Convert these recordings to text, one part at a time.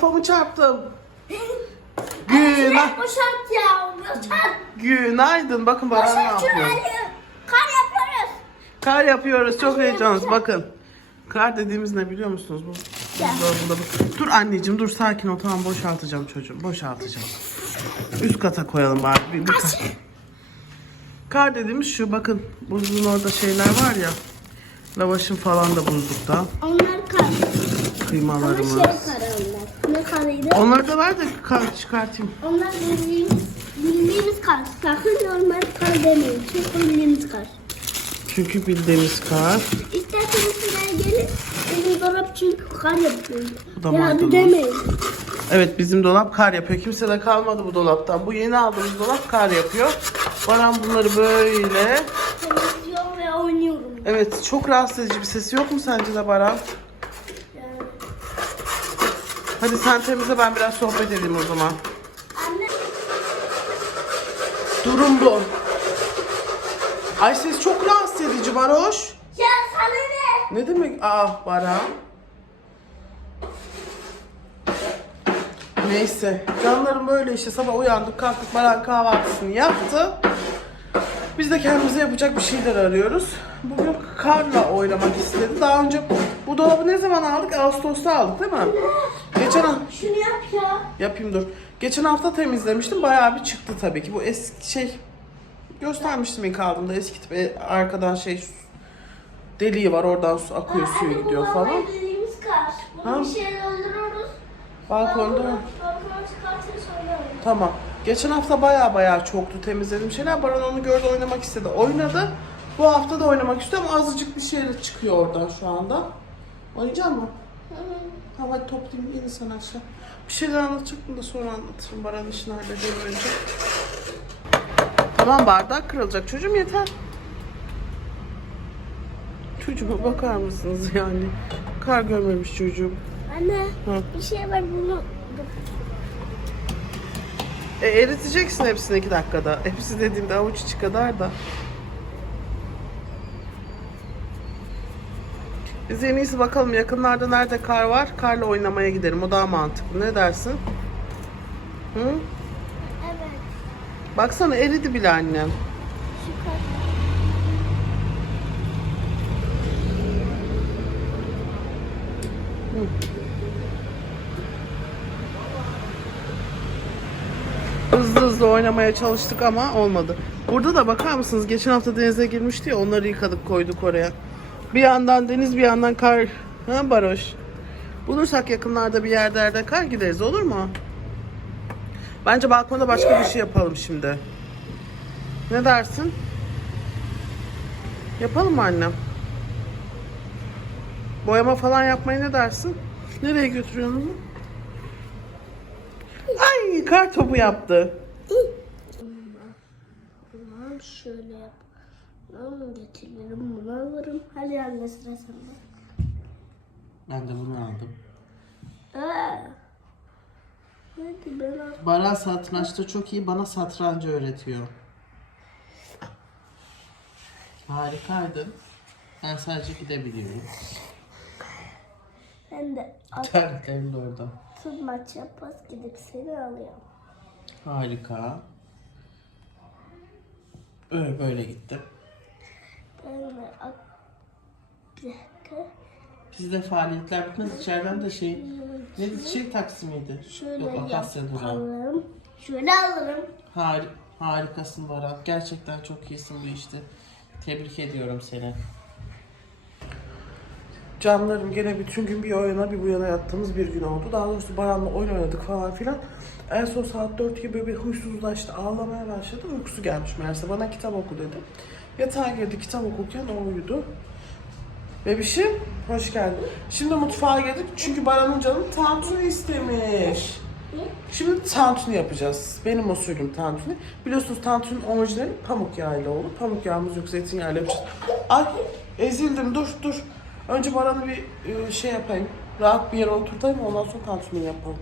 kafamı çarptım. Güna Boşalt ya. Boşalt. Günaydın. Bakın Baran ne Boşalt yapıyor? şurayı. Kar yapıyoruz. Kar yapıyoruz. Çok heyecanlıyız. Bakın. Kar dediğimiz ne biliyor musunuz? Bu buzdolabında bu. Dur anneciğim dur sakin ol. Tamam boşaltacağım çocuğum. Boşaltacağım. Üst kata koyalım bari. Bir, bir kat. Kar dediğimiz şu bakın. Buzluğun orada şeyler var ya. Lavaşın falan da buzlukta. Onlar kar. Ama şey Kıymalarımız. kar onlar. Ne karıydı? Onları da ver de kar çıkartayım. Onlar bildiğimiz, bildiğimiz kar. Sakın normal kar demeyin. Çünkü bildiğimiz kar. Çünkü bildiğimiz kar. İsterseniz şuraya gelin. Benim dolap çünkü kar yapıyor. Bu da Ya hadi demeyin. Evet bizim dolap kar yapıyor. Kimse de kalmadı bu dolaptan. Bu yeni aldığımız dolap kar yapıyor. Baran bunları böyle. Televizyon ve oynuyorum. Evet çok rahatsız edici bir sesi yok mu sence de Baran? Hadi sen temizle ben biraz sohbet edeyim o zaman. Anne. Durum bu. Ay ses çok rahatsız edici Baroş. Ya sana ne? Ne demek? Ah Baran. Neyse. Canlarım böyle işte sabah uyandık kalktık Baran kahvaltısını yaptı. Biz de kendimize yapacak bir şeyler arıyoruz. Bugün karla oynamak istedi. Daha önce bu dolabı ne zaman aldık? Ağustos'ta aldık değil mi? Geçen hafta Şunu yap ya. yapayım dur. Geçen hafta temizlemiştim. Bayağı bir çıktı tabii ki. Bu eski şey göstermiştim ilk aldığımda. Eski tip e, arkadan şey deliği var. Oradan su akıyor, suyu Anne, bu gidiyor falan. dediğimiz kar. Bunu Ha? bir şeyle öldürürüz. Balkonda? Balkona çıkartırız. Tamam. Geçen hafta baya baya çoktu temizlediğim şeyler. Baran onu gördü oynamak istedi. Oynadı. Bu hafta da oynamak istiyor ama azıcık bir şeyle çıkıyor oradan şu anda. Oynayacak mı? Hadi toplayayım yeni sen aşağı. Bir şeyler anlatacaktım da sonra anlatırım. Baran işini halledeyim önce. Tamam bardak kırılacak çocuğum yeter. Çocuğuma bakar mısınız yani? Kar görmemiş çocuğum. Anne Hı. bir şey var bunu. E, eriteceksin hepsini iki dakikada. Hepsi dediğimde avuç içi kadar da. Biz en iyisi bakalım yakınlarda nerede kar var. Karla oynamaya gidelim. O daha mantıklı. Ne dersin? Hı? Evet. Baksana eridi bile annem. Şu kar. Hızlı hızlı oynamaya çalıştık ama olmadı. Burada da bakar mısınız? Geçen hafta denize girmişti ya onları yıkadık koyduk oraya. Bir yandan deniz bir yandan kar. Ha Baroş? Bulursak yakınlarda bir yerde kar gideriz olur mu? Bence balkonda başka bir şey yapalım şimdi. Ne dersin? Yapalım mı annem? Boyama falan yapmayı ne dersin? Nereye götürüyorsun onu? Ay kar topu yaptı. Tamam şöyle yap. Bunu getiririm bunu alırım. Hadi anne sıra sende. Ben de bunu aldım. Aa. Hadi ben al. Baran satrançta çok iyi bana satrancı öğretiyor. Harikaydın. Ben sadece gidebiliyorum. Ben de Tertemiz orada. atın maç yapmaz gidip seni alıyorum. Harika. Böyle böyle gitti. Ben de at... Bir dakika. Bizde faaliyetler bitmez. İçeriden de şey... Ne şey taksimiydi? Şöyle Yok Akasya yapalım. Şöyle alırım. Har harikasın Baran. Gerçekten çok iyisin bu işte. Tebrik ediyorum seni. Canlarım gene bütün gün bir o yana bir bu yana yattığımız bir gün oldu. Daha doğrusu Baran'la oyun oynadık falan filan. En son saat 4 gibi bir huysuzlaştı. Ağlamaya başladı. Uykusu gelmiş meğerse. Bana kitap oku dedi. Yatağa girdi kitap okurken o uyudu. Bebişim hoş geldin. Şimdi mutfağa geldik çünkü Baran'ın canı tantuni istemiş. Şimdi tantuni yapacağız. Benim usulüm tantuni. Biliyorsunuz tantuninin orijinali pamuk yağıyla olur. Pamuk yağımız yok zeytinyağıyla yapacağız. Ay ezildim dur dur. Önce Baran'ı bir e, şey yapayım. Rahat bir yere oturtayım ondan sonra tantuni yapalım.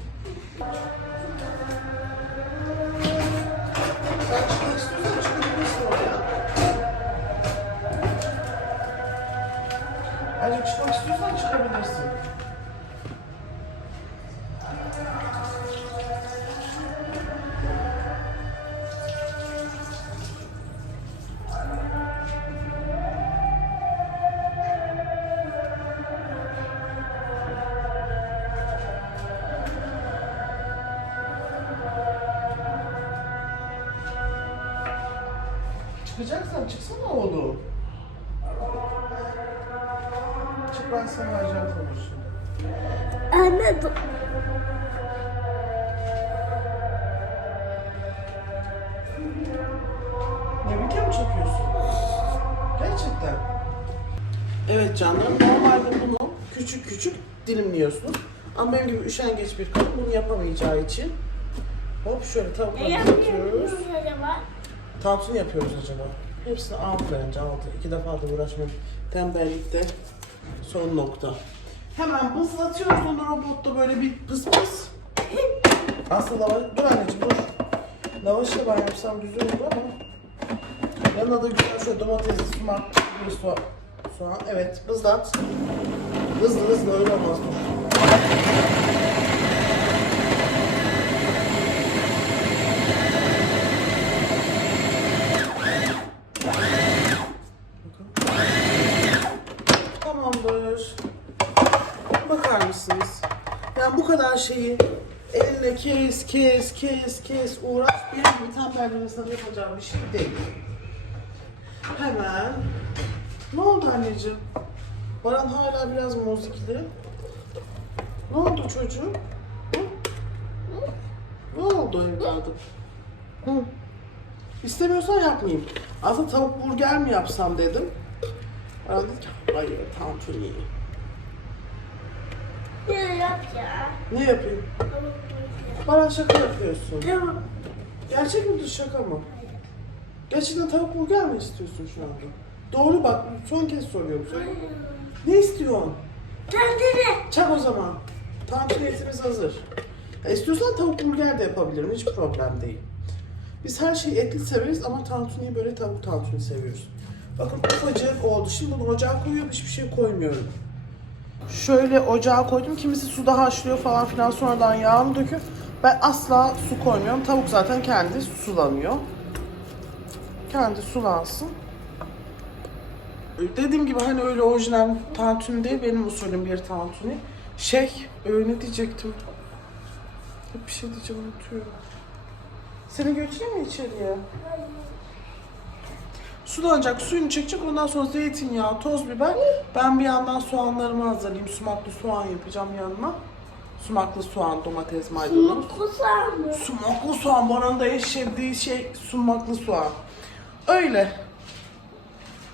Ben sana. Anne dur. Ne video mu çekiyorsun? Gerçekten. Evet canlarım normalde bunu küçük küçük dilimliyorsun. Ama benim gibi üşengeç bir kadın bunu yapamayacağı için hop şöyle Ne tavukları yapıyoruz atıyoruz. acaba? Tantuni yapıyoruz acaba. Hepsini aldı bence aldı. İki defa da uğraşmayayım. Tembellikte son nokta. Hemen bızlatıyoruz onu robotta böyle bir pıs pıs. Aslında lavaş... Dur anneciğim dur. Lavaşı da ben yapsam güzel olur ama. Yanına da güzel şöyle domatesli sumak, bir soğan. soğan. Evet bızlat. Hızlı hızlı öyle olmaz dur. Tamamdır. Bakar mısınız? Yani bu kadar şeyi elinle kes, kes, kes, kes, uğraş. Benim gibi tembel bir insanın yapacağı bir şey değil. Hemen. Ne oldu anneciğim? Baran hala biraz muzikli. Ne oldu çocuğum? Ne oldu evladım? Hı? İstemiyorsan yapmayayım. Aslında tavuk burger mi yapsam dedim. Baran dedi ki hayır tantuni. Ne yap ya? Ne yapayım? Baran şaka yapıyorsun. Tamam. Gerçek mi şaka mı? Gerçekten tavuk burger mi istiyorsun şu anda? Doğru bak son kez soruyorum. Söyle. Ne istiyorsun? Kendine. Çak o zaman. Tantuni etimiz hazır. Ya istiyorsan tavuk burger de yapabilirim. Hiç problem değil. Biz her şeyi etli severiz ama tantuniyi böyle tavuk tantuni seviyoruz. Bakın ufacık oldu. Şimdi bunu ocağa koyuyorum. Hiçbir şey koymuyorum. Şöyle ocağa koydum. Kimisi suda haşlıyor falan filan sonradan yağını döküyor. Ben asla su koymuyorum. Tavuk zaten kendi sulanıyor. Kendi sulansın. Dediğim gibi hani öyle orijinal tantuni değil, benim usulüm bir tantuni. Şey, öyle diyecektim? Hep bir şey diyeceğim, unutuyorum. Seni götüreyim mi içeriye? Sulanacak, suyunu çekecek, ondan sonra zeytinyağı, toz biber. Ben bir yandan soğanlarımı hazırlayayım. Sumaklı soğan yapacağım yanına. Sumaklı soğan, domates, maydanoz. Kusar mı? Sumaklı soğan, bana da eşlediği şey sumaklı soğan. Öyle.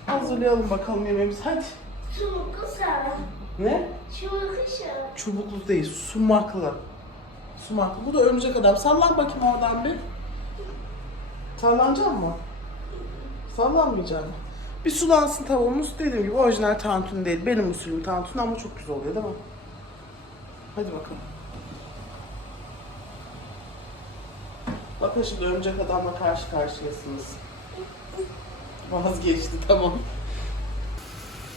Hazırlayalım bakalım yemeğimizi. Hadi. Şu kusar. Ne? Şu kuşar. Çubuklu değil, sumaklı. Sumaklı. Bu da örümcek adam. Sallan bakayım oradan bir. Sallanacak mı? Sallanmayacak mı? Bir sulansın tavuğumuz. Dediğim gibi orijinal tantuni değil. Benim usulüm tantuni ama çok güzel oluyor değil mi? Hadi bakalım. Bakın şimdi örümcek adamla karşı karşıyasınız. Vazgeçti tamam.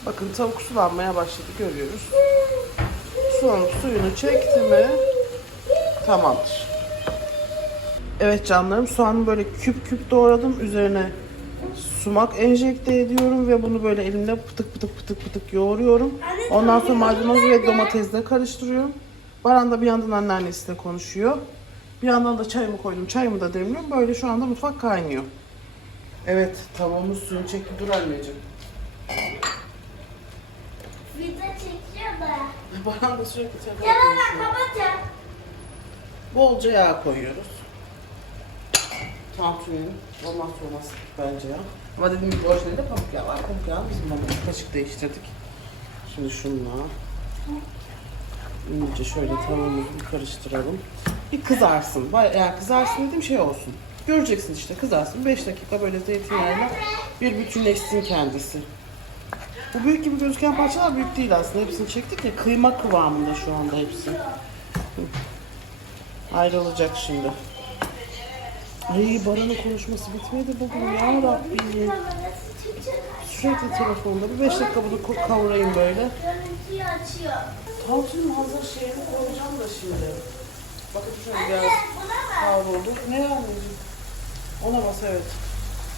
Bakın tavuk sulanmaya başladı görüyoruz. Soğan suyunu çekti mi tamamdır. Evet canlarım soğanı böyle küp küp doğradım. Üzerine sumak enjekte ediyorum ve bunu böyle elimle pıtık pıtık pıtık pıtık yoğuruyorum. Ondan sonra maydanozu ve domatesle karıştırıyorum. Baran da bir yandan anneannesiyle konuşuyor. Bir yandan da çayımı koydum. Çayımı da demliyorum. Böyle şu anda mutfak kaynıyor. Evet tavuğumuz suyunu çekti. Dur anneciğim. Video çekiyor da. Baran da sürekli telefon Ya konuşuyor. baba kapat ya. Bolca yağ koyuyoruz. Tantuninin olmazsa olmaz bence ya. Ama dediğim gibi orijinalde pamuk yağı var. Pamuk yağı bizim babamız kaşık değiştirdik. Şimdi şunla ince şöyle tavuğumuzu bir karıştıralım. Bir kızarsın. Yani kızarsın dediğim şey olsun. Göreceksin işte kızarsın. 5 dakika böyle zeytinyağıyla bir bütünleşsin kendisi. Bu büyük gibi gözüken parçalar büyük değil aslında. Hepsini çektik ya kıyma kıvamında şu anda hepsi. Ayrılacak şimdi. Ay Baran'ın konuşması bitmedi bugün ya Rabbim. Sürekli telefonda. Bir beş dakika bunu kavurayım böyle. Görüntüyü açıyor. Tavukun hazır şeyini koyacağım da şimdi. Bakın şöyle biraz kavruldu. Ne anneciğim? Ona bas evet.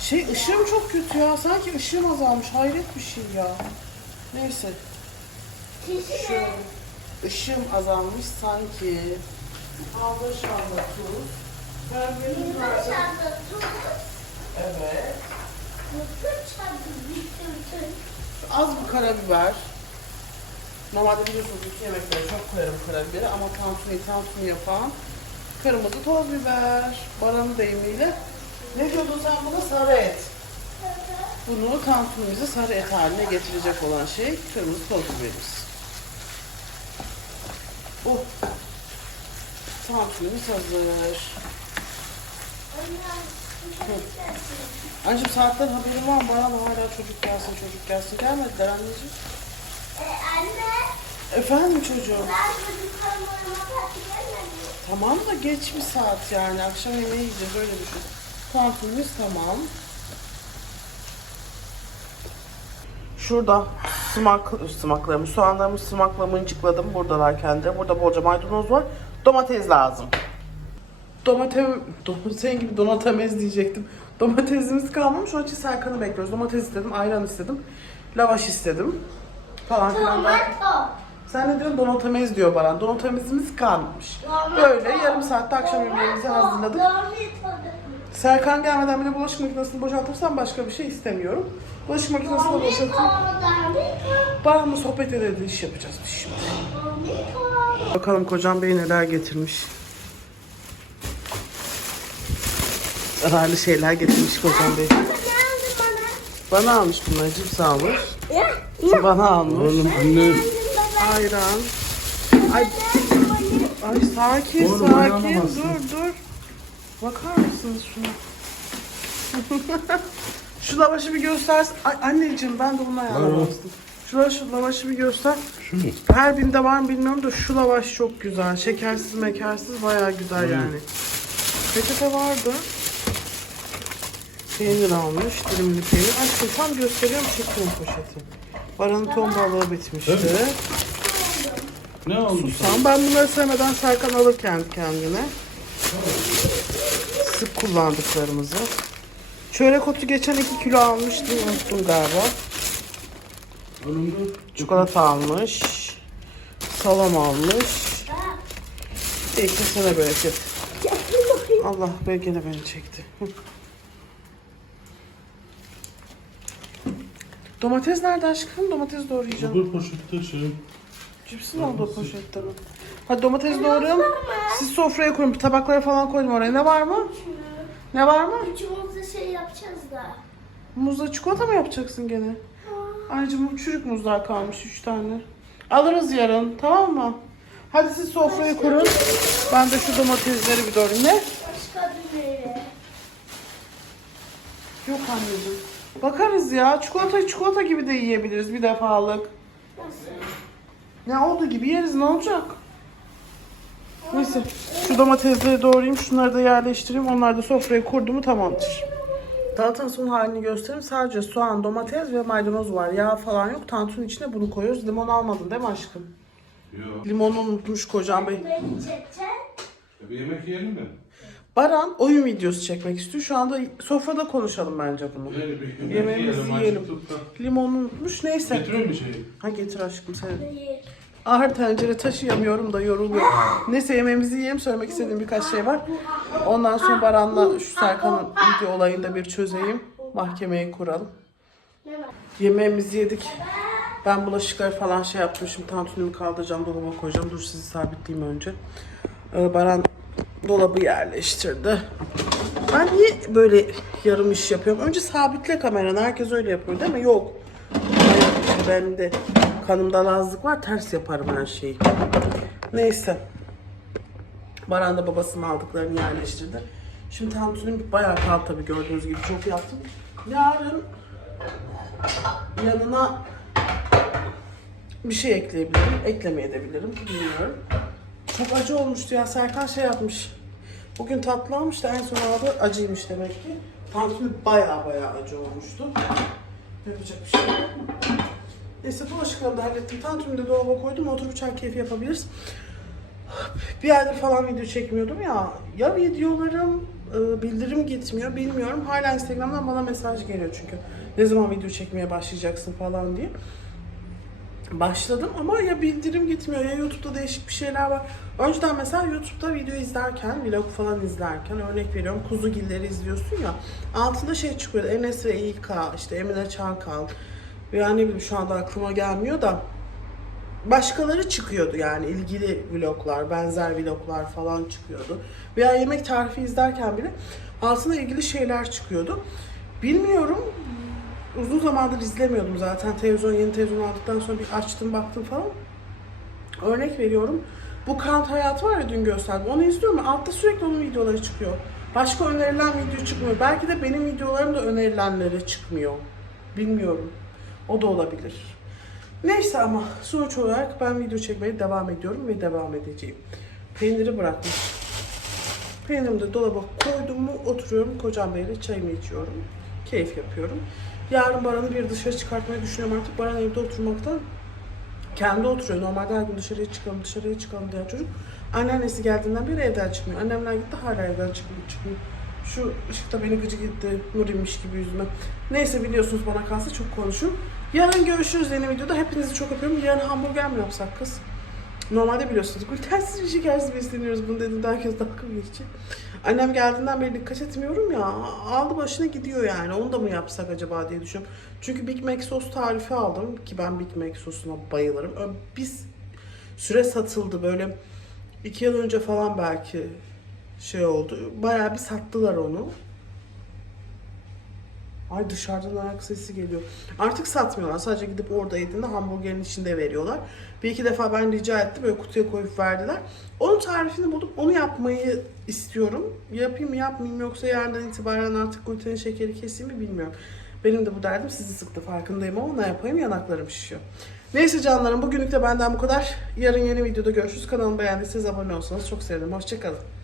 Şey ışığım çok kötü ya. Sanki ışığım azalmış. Hayret bir şey ya. Neyse. Şu ışığım azalmış sanki. Aldı şu anda tuz. Perdenin Yılbaşı varsa- abla tuz. Evet. Az bir karabiber. Normalde biliyorsunuz bütün yemeklere çok koyarım karabiberi ama tantuni tantuni yapan kırmızı toz biber. Baranın deyimiyle. Ne diyordun sen buna? Sarı et. Bunu tantunimizi sarı et haline getirecek olan şey kırmızı toz biberimiz. Oh. Tantunimiz hazır. Anneciğim saatten haberin var mı? Bana hala çocuk gelsin çocuk gelsin. Gelmediler anneciğim. Efendim çocuğum. Tamam da geç bir saat yani. Akşam yemeği yiyeceğiz öyle düşün. Tantunimiz tamam. Şurada sımak, sımaklarımı, soğanlarımı sımakla mıncıkladım. Buradalar kendileri. Burada bolca maydanoz var. Domates lazım. Domatem, senin gibi domatemez diyecektim. Domatesimiz kalmamış. Onun için Serkan'ı bekliyoruz. Domates istedim, ayran istedim. Lavaş istedim. Falan filan. Sen ne diyorsun? Donatemez diyor Baran. Donatemezimiz kalmamış. Böyle yarım saatte akşam yemeğimizi hazırladık. Serkan gelmeden bile bulaşık makinesini boşaltırsam başka bir şey istemiyorum. Bulaşık makinesini boşaltıp Baran'la sohbet ederek iş yapacağız biz şimdi. Bakalım kocam bey neler getirmiş. Zararlı şeyler getirmiş kocam bey. Bana almış bunları cips almış. Bana almış. Oğlum anne. Ayran. Ay, ay sakin Oğlum, sakin oynayamazsın. dur dur. Bakar mısınız şuna? şu lavaşı bir göstersin. Ay, anneciğim ben de bunu ayarlamazdım. Şu lavaşı, lavaşı bir göster. Şu mu? Her birinde var mı bilmiyorum da şu lavaş çok güzel. Şekersiz mekersiz bayağı güzel yani. Peçete vardı. Peynir almış, dilimli peynir. Aşkım tam gösteriyorum çekiyorum poşeti. Baranın ton balığı bitmişti. Evet. Ne oldu? Tamam ben bunları sevmeden Serkan alır kendi kendine. Sık kullandıklarımızı. Çörek otu geçen 2 kilo almıştım unuttum galiba. Çikolata almış. Salam almış. İyi kesene bereket. Allah be gene beni çekti. Domates nerede aşkım? Domates doğrayacağım. Bu poşette şey. Cipsin oldu poşette mi? Hadi domates doğrayalım. Siz sofraya koyun. Tabaklara falan koydum oraya. Ne var mı? Ne var mı? İçimizde şey yapacağız da. Muzla çikolata mı yapacaksın gene? Anneciğim bu çürük muzlar kalmış 3 tane. Alırız yarın tamam mı? Hadi siz sofrayı kurun. Ben de şu domatesleri bir doğrayayım. Ne? Başka bir meyve. Yok anneciğim. Bakarız ya. Çikolatayı çikolata gibi de yiyebiliriz bir defalık. Nasıl? Ne olduğu gibi yeriz ne olacak? Neyse şu domatesleri doğrayayım şunları da yerleştireyim onlar da sofraya kurdu mu tamamdır. Salatanın son halini göstereyim. Sadece soğan, domates ve maydanoz var. Yağ falan yok. Tantunun içine bunu koyuyoruz. Limon almadın değil mi aşkım? Yok. Limonu unutmuş kocam bey. Beni çekeceksin. Bir yemek yiyelim mi? Baran oyun videosu çekmek istiyor. Şu anda sofrada konuşalım bence bunu. Bir Yemeğimizi yiyelim. yiyelim. acıktık da. Limonu unutmuş. Neyse. Getiriyor mu şeyi? Ha getir aşkım sen. Ağır tencere taşıyamıyorum da yoruluyorum. Neyse yemeğimizi yiyelim. Söylemek istediğim birkaç şey var. Ondan sonra Baran'la şu Serkan'ın video olayını da bir çözeyim. Mahkemeyi kuralım. Yemeğimizi yedik. Ben bulaşıkları falan şey yaptım. Şimdi tantunimi kaldıracağım, dolaba koyacağım. Dur sizi sabitleyeyim önce. Ee, Baran dolabı yerleştirdi. Ben niye böyle yarım iş yapıyorum? Önce sabitle kameranı. Herkes öyle yapıyor değil mi? Yok. Benim de kanımda lazlık var. Ters yaparım her şeyi. Neyse. Baran da babasının aldıklarını yerleştirdi. Şimdi tantunim bayağı kaldı tabii gördüğünüz gibi. Çok yaptım. Yarın yanına bir şey ekleyebilirim, eklemeyebilirim bilmiyorum. Çok acı olmuştu ya Serkan şey yapmış. Bugün tatlı almış da en son aldı acıymış demek ki. Tantuni baya baya acı olmuştu. Yapacak bir şey yok. Neyse bulaşıkları da hallettim. Tantunimi de dolaba koydum. Oturup çay keyfi yapabiliriz. Bir aydır falan video çekmiyordum ya. Ya videolarım e, bildirim gitmiyor bilmiyorum. Hala Instagram'dan bana mesaj geliyor çünkü. Ne zaman video çekmeye başlayacaksın falan diye. Başladım ama ya bildirim gitmiyor ya YouTube'da değişik bir şeyler var. Önceden mesela YouTube'da video izlerken, vlog falan izlerken örnek veriyorum kuzugilleri izliyorsun ya altında şey çıkıyordu Enes ve İK, işte Emine Çankal veya ne bileyim şu anda aklıma gelmiyor da başkaları çıkıyordu yani ilgili vloglar, benzer vloglar falan çıkıyordu. Veya yemek tarifi izlerken bile altına ilgili şeyler çıkıyordu. Bilmiyorum uzun zamandır izlemiyordum zaten televizyon yeni televizyon aldıktan sonra bir açtım baktım falan. Örnek veriyorum. Bu Kant Hayat var ya dün gösterdim. Onu izliyorum altta sürekli onun videoları çıkıyor. Başka önerilen video çıkmıyor. Belki de benim videolarım da önerilenlere çıkmıyor. Bilmiyorum. O da olabilir. Neyse ama sonuç olarak ben video çekmeye devam ediyorum ve devam edeceğim. Peyniri bırakmış. Peynirimi de dolaba koydum mu oturuyorum kocam beyle çayımı içiyorum. Keyif yapıyorum. Yarın Baran'ı bir dışarı çıkartmayı düşünüyorum artık. Baran evde oturmaktan kendi oturuyor. Normalde her gün dışarıya çıkalım, dışarıya çıkalım diyen çocuk. Anneannesi geldiğinden beri evden çıkmıyor. Annemler gitti hala evden çıkmıyor. çıkmıyor. Şu ışıkta beni gıcık etti. Nuri'miş gibi yüzüme. Neyse biliyorsunuz bana kalsa çok konuşurum. Yarın görüşürüz yeni videoda. Hepinizi çok öpüyorum. Yarın hamburger mi yapsak kız? Normalde biliyorsunuz glutensiz bir şekersiz besleniyoruz. Bunu dedim herkes dalga geçecek? Annem geldiğinden beri dikkat etmiyorum ya. Aldı başına gidiyor yani. Onu da mı yapsak acaba diye düşünüyorum. Çünkü Big Mac sos tarifi aldım. Ki ben Big Mac sosuna bayılırım. Biz süre satıldı böyle iki yıl önce falan belki şey oldu. Bayağı bir sattılar onu. Ay dışarıdan ayak sesi geliyor. Artık satmıyorlar. Sadece gidip orada yediğinde hamburgerin içinde veriyorlar. Bir iki defa ben rica ettim. Böyle kutuya koyup verdiler. Onun tarifini bulup onu yapmayı istiyorum. Yapayım mı yapmayayım yoksa yarından itibaren artık gluten şekeri keseyim mi bilmiyorum. Benim de bu derdim sizi sıktı farkındayım ama ne yapayım yanaklarım şişiyor. Neyse canlarım bugünlük de benden bu kadar. Yarın yeni videoda görüşürüz. Kanalımı beğendiyseniz abone olsanız çok sevinirim. Hoşçakalın.